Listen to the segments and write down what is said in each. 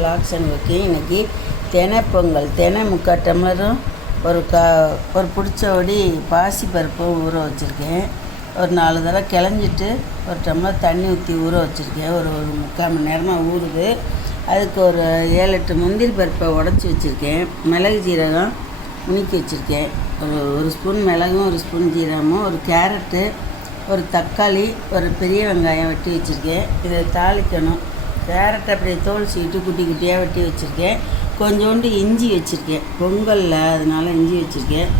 Vlog சேனலுக்கு இன்றைக்கி தினை பொங்கல் தினை முக்கால் டம்ளரும் ஒரு க ஒரு பிடிச்சோடி பாசி பருப்பும் ஊற வச்சுருக்கேன். ஒரு நாலு தடவை கிளஞ்சிட்டு ஒரு டம்ளர் தண்ணி ஊற்றி ஊற வச்சுருக்கேன். ஒரு ஒரு முக்கால் மணி நேரமாக ஊறுது. அதுக்கு ஒரு ஏழு எட்டு முந்திரி பருப்பை உடச்சி வச்சுருக்கேன். மிளகு ஜீரகம் முனிக்கி வச்சுருக்கேன். ஒரு ஒரு ஸ்பூன் மிளகும் ஒரு ஸ்பூன் ஜீரகமும் ஒரு கேரட்டு ஒரு தக்காளி ஒரு பெரிய வெங்காயம் வெட்டி வச்சுருக்கேன். இதை தாளிக்கணும். கேரட் அப்படியே தோல் சீட்டு குட்டி குட்டியாக வெட்டி வச்சுருக்கேன். கொஞ்சோண்டு இஞ்சி வச்சுருக்கேன். பொங்கலில் அதனால இஞ்சி வச்சுருக்கேன்.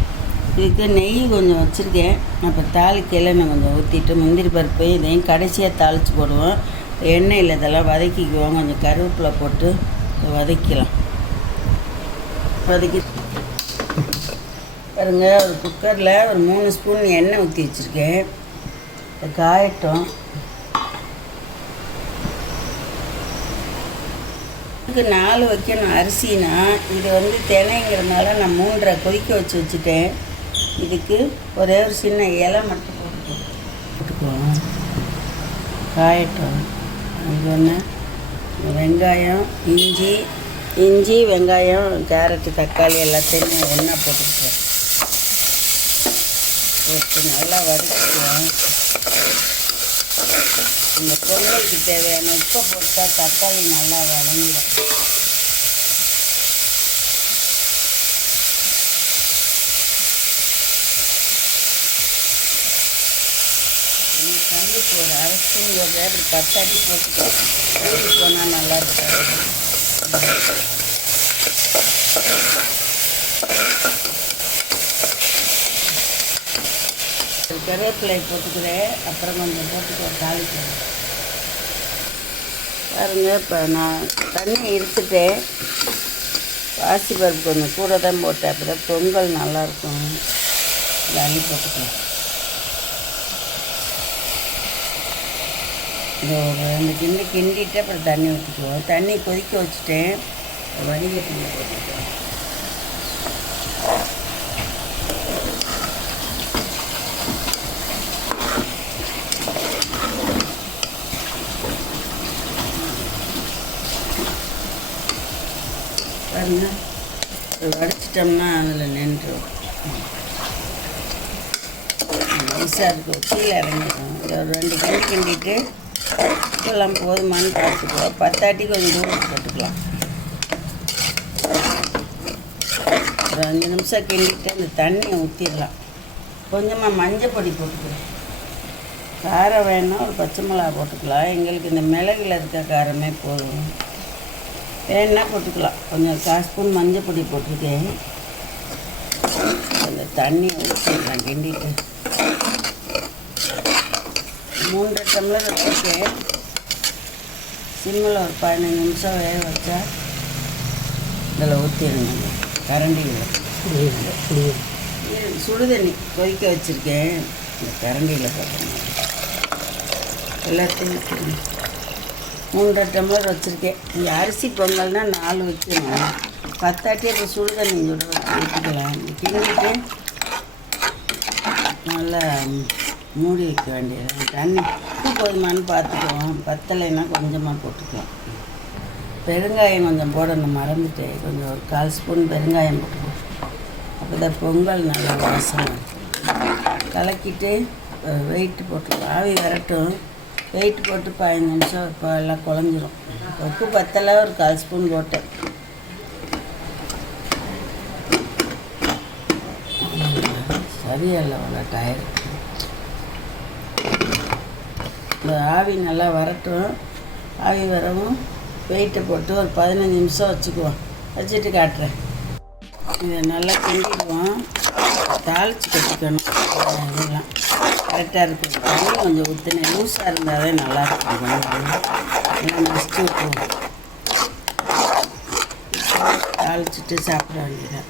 இதுக்கு நெய் கொஞ்சம் வச்சுருக்கேன். அப்போ தாளிக்கையில் நான் கொஞ்சம் ஊற்றிட்டு முந்திரி பருப்பு இதையும் கடைசியாக தாளித்து போடுவோம். எண்ணெயில் இதெல்லாம் வதக்கிக்குவோம். கொஞ்சம் கருவேப்பிலை போட்டு வதக்கலாம் வதக்கி பாருங்க ஒரு குக்கரில் ஒரு மூணு ஸ்பூன் எண்ணெய் ஊற்றி வச்சுருக்கேன். காயட்டும். இதுக்கு நாலு வைக்கணும். அரிசினா இது வந்து தினைங்கிறதுனால நான் மூன்றரை கொதிக்க வச்சு வச்சுட்டேன். இதுக்கு ஒரே ஒரு சின்ன இலை மட்டும் போட்டு போட்டுக்குவோம் காயட்டும். இது ஒன்று வெங்காயம் இஞ்சி இஞ்சி வெங்காயம் கேரட்டு தக்காளி எல்லாத்தையுமே ஒன்றா போட்டுக்குவோம் போட்டு நல்லா வதக்கிடுவோம் இந்த பொங்கலுக்கு தேவையான உப்பை போட்டால் தக்காளி நல்லா வதங்கிடும் இந்த கல்லுக்கு ஒரு அரை ஸ்பூன் ஒரு அப்படி பத்தாட்டி போட்டுக்கலாம் கல்லுக்கு போனால் நல்லா இருக்காது கருவேப்பிலை போட்டுக்கிறேன். அப்புறம் கொஞ்சம் போட்டுக்குவோம் தாளிக்கிறேன் பாருங்க இப்போ நான் தண்ணி இருத்துட்டேன் பாசி பருப்பு கொஞ்சம் கூட தான் போட்டேன். அப்போ தான் பொங்கல் நல்லாயிருக்கும் தண்ணி போட்டுக்கலாம். இந்த ஒரு ரெண்டு கிண்டி கிண்டிட்டு அப்புறம் தண்ணி ஊற்றிக்குவோம் தண்ணி கொதிக்க வச்சுட்டேன். வடிகட்டியில் போட்டுக்குவோம் பாருங்க. வடிச்சிட்டோம்னா அதில் நின்றுடும். நைஸாக இருக்கும் கீழே இறங்கிடும். ஒரு ரெண்டு கிண்டி கிண்டிட்டு எல்லாம் போதுமானு பார்த்துக்குவோம் பத்தாட்டி கொஞ்சம் தூரம் போட்டுக்கலாம். ஒரு அஞ்சு நிமிஷம் கிண்டிட்டு அந்த தண்ணியை ஊற்றிடலாம் கொஞ்சமாக மஞ்சள் பொடி போட்டுக்கலாம் காரம் வேணா ஒரு பச்சை மிளகா போட்டுக்கலாம். எங்களுக்கு இந்த மிளகில் இருக்க காரமே போதும். வேணா போட்டுக்கலாம். கொஞ்சம் கால் ஸ்பூன் மஞ்சள் பொடி போட்டிருக்கேன். அந்த தண்ணியை ஊற்றிடலாம் கிண்டிட்டு மூன்றரை டம்ளர் வச்சுருக்கேன். சிம்மில் ஒரு பதினஞ்சு நிமிஷம் வேக வச்சா இதில் ஊற்றிடுங்க கரண்டியில் சுடுதண்ணி கொதிக்க வச்சுருக்கேன். இந்த கரண்டியில் போட்டேன். எல்லாத்தையும் மூன்றரை டம்ளர் வச்சுருக்கேன். அரிசி பொங்கல்னால் நாலு வைக்கணும் பத்தாட்டி இப்போ சுடுதண்ணி சுட ஊற்றிக்கலாம் கிண்டிட்டு நல்லா மூடி வைக்க வேண்டியது தண்ணி உப்பு போதுமான்னு பார்த்துக்குவோம் பத்தலைன்னா கொஞ்சமாக போட்டுக்கலாம் பெருங்காயம் கொஞ்சம் போடணும். மறந்துட்டேன். கொஞ்சம் ஒரு கால் ஸ்பூன் பெருங்காயம் போட்டுக்கோ. அப்போ தான் பொங்கல் நல்லா வாசம் இருக்கும். கலக்கிட்டு வெயிட் போட்டுக்கலாம் ஆவி வரட்டும். வெயிட் போட்டு பதினஞ்சு நிமிஷம் இப்போ எல்லாம் குழஞ்சிரும். உப்பு பத்தலை ஒரு கால் ஸ்பூன் போட்டேன். சரியில்லை அவ்வளோ டயர் இந்த ஆவி நல்லா வரட்டும். ஆவி வரவும் வெயிட்டை போட்டு ஒரு பதினஞ்சு நிமிஷம் வச்சுக்குவோம். வச்சுட்டு காட்டுறேன். இதை நல்லா கிண்டிடுவோம். தாளித்து கட்டிக்கணும். இதெல்லாம். கரெக்டாக இருக்கும். தண்ணி கொஞ்சம் ஊற்றினேன் லூஸாக இருந்தால் தான் நல்லா இருக்கும். எல்லாம் நசிச்சு விட்டுருவோம் தாளிச்சிட்டு சாப்பிட வேண்டியதான்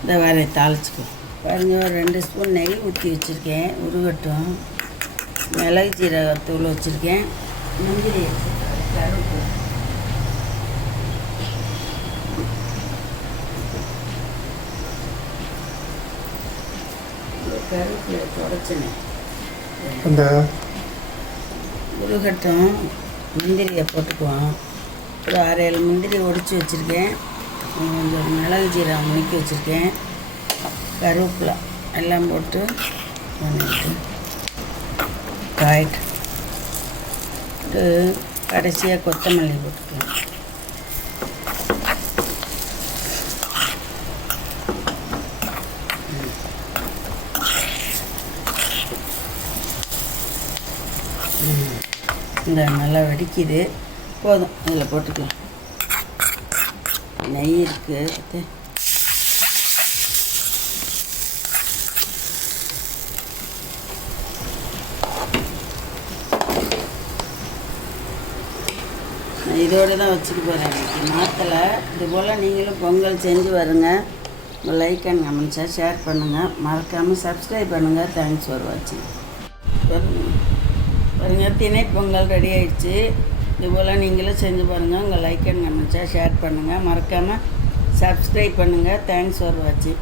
இந்த வேற தாளிச்சுக்கோ. பாருங்க ஒரு ரெண்டு ஸ்பூன் நெய் ஊற்றி வச்சுருக்கேன். உருகட்டும். மிளகு ஜீரகத்தூள் வச்சுருக்கேன். முந்திரி வச்சுருக்கேன் கருப்பு கருவேப்பிலை தொடச்சினேன் அந்த உருகட்டும் முந்திரியை போட்டுக்குவோம் ஒரு ஆறு ஏழு முந்திரி ஒடிச்சு வச்சுருக்கேன். கொஞ்சம் மிளகு ஜீரகம் முறுக்கி வச்சுருக்கேன். கருவேப்பிலை எல்லாம் போட்டு காய்ட்டு கடைசியாக கொத்தமல்லி போட்டுக்கலாம். இந்த நல்லா வெடிக்குது. போதும் இதில் போட்டுக்கலாம். நெய் இருக்குது நான் இதோடு தான் வச்சுட்டு போகிறேன் இன்னைக்கு மாற்றலை இது போல் நீங்களும் பொங்கல் செஞ்சு வருங்க. உங்கள் லைக் அண்ட் கமெண்ட்ஸை ஷேர் பண்ணுங்கள் மறக்காமல் சப்ஸ்கிரைப் பண்ணுங்கள் தேங்க்ஸ் ஃபார் வாட்சிங் பாருங்க திணை பொங்கல் ரெடி ஆயிடுச்சு. இது போல் நீங்களும் செஞ்சு பாருங்கள் உங்கள் லைக் அண்ட் கமெண்ட்ஸாக ஷேர் பண்ணுங்கள் மறக்காமல் சப்ஸ்கிரைப் பண்ணுங்கள் தேங்க்ஸ் ஃபார் வாட்சிங்